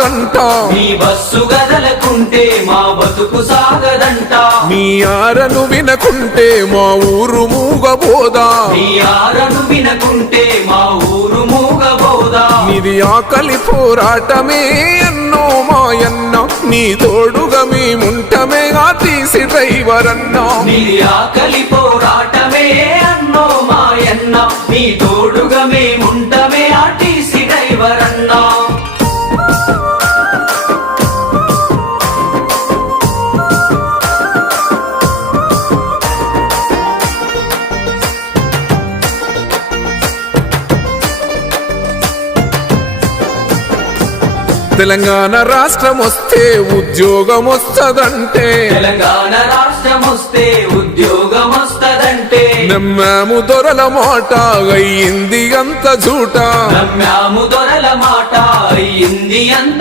ఆగదంట, మీ bus గదలకుంటే మా బతుకు సాగదంట, మీ ఆరను వినకుంటే మా ఊరు మూగబోదా, మీ ఆరను వినకుంటే మా ఊరు మూగబోదా. నీది ఆకలి పోరాటమే అన్నో మాయన్న, నీ తోడుగా మేముంటమే ఆర్టీసీ డ్రైవర్ అన్నా. నీది ఆకలి పోరాటమే అన్నో మాయన్న, నీ తోడుగా మేముంటమే ఆర్టీసీ డ్రైవర్ అన్నా. తెలంగాణ రాష్ట్రం వస్తే ఉద్యోగం వస్తదంటే, తెలంగాణ రాష్ట్రం వస్తే ఉద్యోగం వస్తదంటే, నమ్మాము దొరల మాట అయ్యింది అంత జూట, నమ్మాము దొరల మాట అయ్యింది అంత